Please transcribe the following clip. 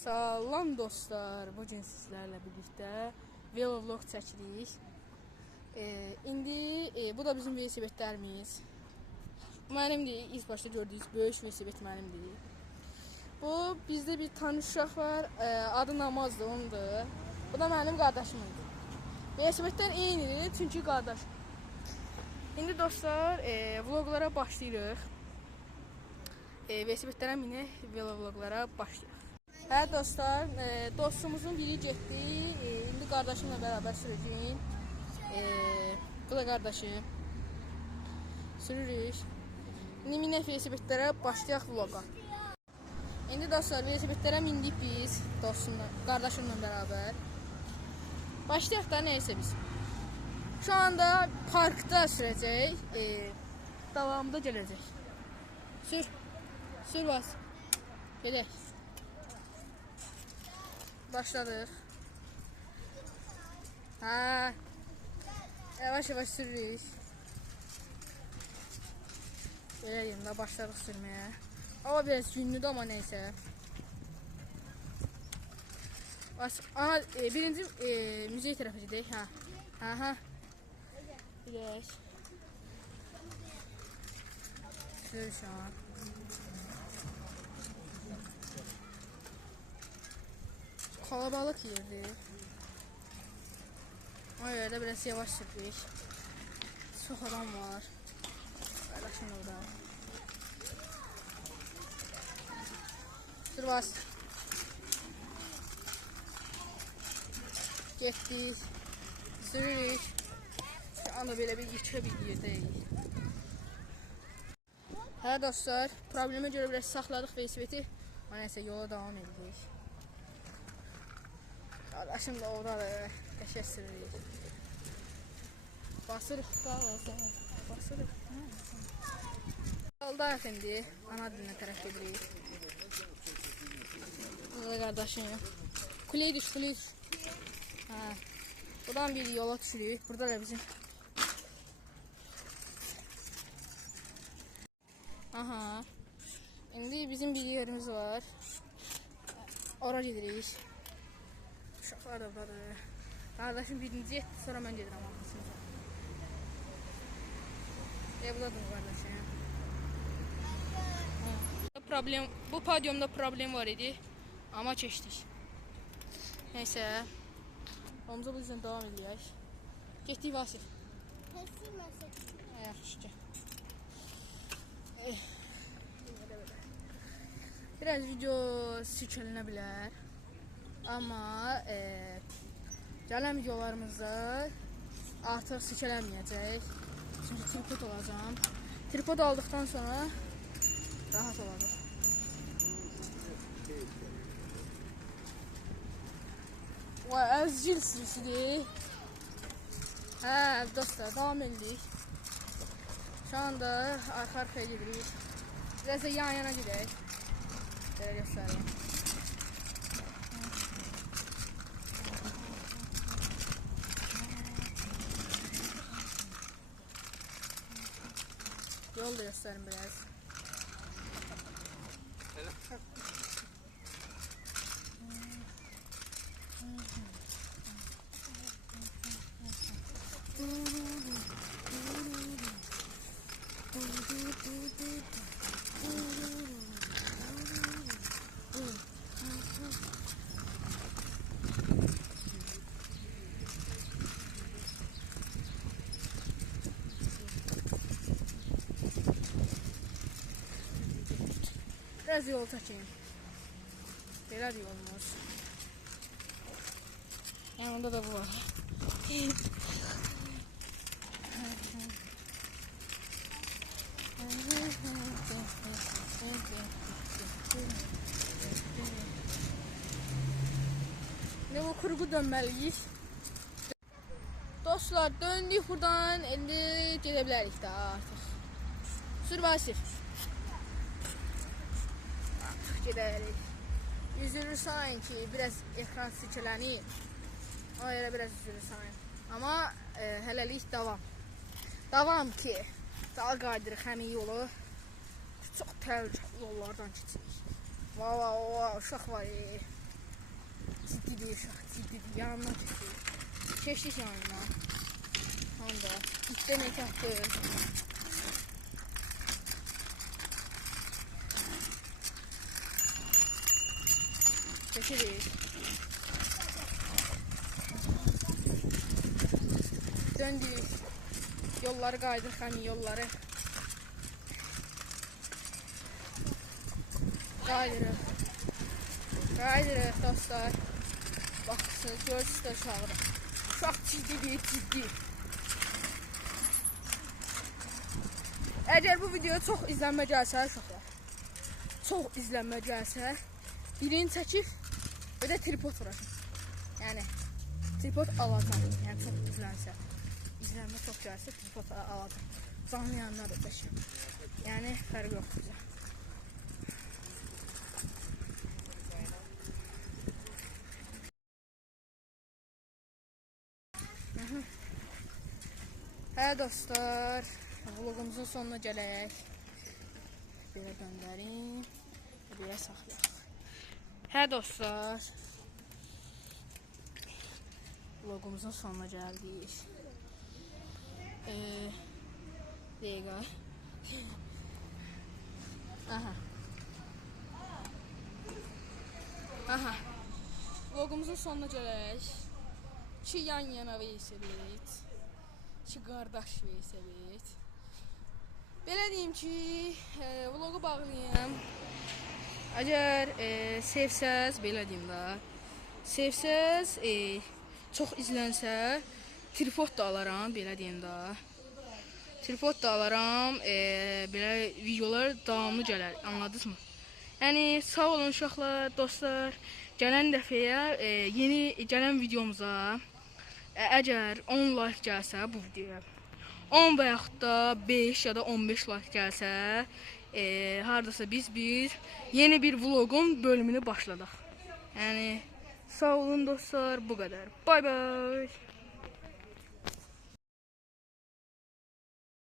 Salam dostlar, bugün sizlərlə birlikdə velovlog çəkirik. İndi bu da bizim velosipedlərimiz. Bu mənimdir, ilk başda gördüyünüz böyük velosiped mənimdir. Bu bizdə bir tanış uşaq var, adı Namazdır, onundur. Bu da mənim qardaşımdır. Velosipedlər eynidir, çünki qardaş. İndi dostlar, vloglara başlayırıq. Velosipedlərə minək, velovloglara başlayırıq. Hə dostlar, dostumuzun biri getdi, indi qardaşımla bərabər sürəcəyim. Bu da qardaşım. Sürürük. İndi minək velosipedlərə başlayaq vloga. İndi dostlar, velosipedlərə mindik biz qardaşımla bərabər. Başlayaq da neysə biz. Şu anda parkda sürəcək, davamında gələcək. Sür bas. Gedək. Başladık. Yavaş yavaş sürürük. Belə deyim də başladıq sürməyə. Ama biraz günlüdür ama neysə. Birinci müzey tərəfə gedək. Gedək. Sür şu an. Kalabalık yerdi. O yerde biraz yavaş sürdük. Çok adam var. Kardeşim orada. Dur bas. Getdik. Sürürük. Şu anda böyle bir yıkı bir yerdeyiz. Hə dostlar, problemə görə biraz saxladıq velosipedi. Ama neyse yola devam edirik. Kardeşim da orada qəşəng sürürük. Basırıq qalasa. Basırıq. Yolda indi ana dilinə tərəf gedirik. Burada qardaşım. Kuley düş. Buradan bir yola düşürük. Burada da bizim. Aha. İndi bizim bir yerimiz var. Ora gedirik. Uşaqlar da buradadır. Qardaşım birinci etdi, sonra mən gedirəm arkasında. Buradadır qardaşım. Bu podyumda problem var idi. Ama keçdik. Neyse. Yolumuza bu yüzden devam edək. Getdik Vasif. Yaxşı. Biraz video silkelənə bilər. Ama gələn videolarımızda artıq silkelənməyəcək. Çünki tripod alacağım. Tripod aldıktan sonra rahat olacaq. Vay, əzgil sürüsüdür. Dostlar, devam edirik. Şu anda arka gidirik. Biraz da yan yana gidelim. Böyle göstereyim. Yol da göstereyim biraz. Biraz yol çəkeyim. Belə yolumuz. Yanında da bu var. Ne bu kurgu dönməliyik. Dostlar, döndük buradan. İndi gedə bilərik də artıq. Sür Vasif. Gidelim. Üzülür sanki biraz ekran silkelənir. O yerə biraz üzülür sanki. Ama hələlik davam. Davam ki, daha qaydırıq həmin yolu. Çox təhlükəli yollardan keçirik. Uşaq var. ciddi bir uşaq, ciddi bir yanına keçir. Keçdik yanına. Onda itdən ek atdı. Keçirik. Döndük. Yolları qaydır, həmin yolları. Qaydırıq dostlar. Baxsınız, görürsünüz də uşağı. Uşaq ciddi. Əgər bu video çox izlənmə gəlsə, uşaqlar, çox izlənmə gəlsə, birini çəkib, bir də tripod vuracaq. Yəni, tripod alacaq, yəni çox izlənsə. İzlənmə çox gəlsə, tripod alacaq. Zanlayanlar da çəkir. Yəni, fərq yox bizə. Hə dostlar, vlogumuzun sonuna gələk. Belə göndərim, belə saxlayaq. Hə dostlar, vlogumuzun sonuna gəldik. Dəqiqə. Aha. Vlogumuzun sonuna gələk. 2 yan-yana Veysevit. 2 qardaş Veysevit. Belə deyim ki, vlogu bağlayayım. Əgər sevsəz, belə deyim də, sevsəz, çox izlənsə, tripod da alaram, belə deyim də. Tripod da alaram, belə videolar davamlı gələr, anladınız mı? Yəni, sağ olun uşaqlar, dostlar. Gələn dəfəyə, yeni gələn videomuza, əgər 10 like gəlsə bu videoya, 10 və yaxud da 5 ya da 15 like gəlsə, hardasa biz yeni bir vlogun bölümünü başladıq. Yəni, sağ olun dostlar, bu qədər. Bay bay.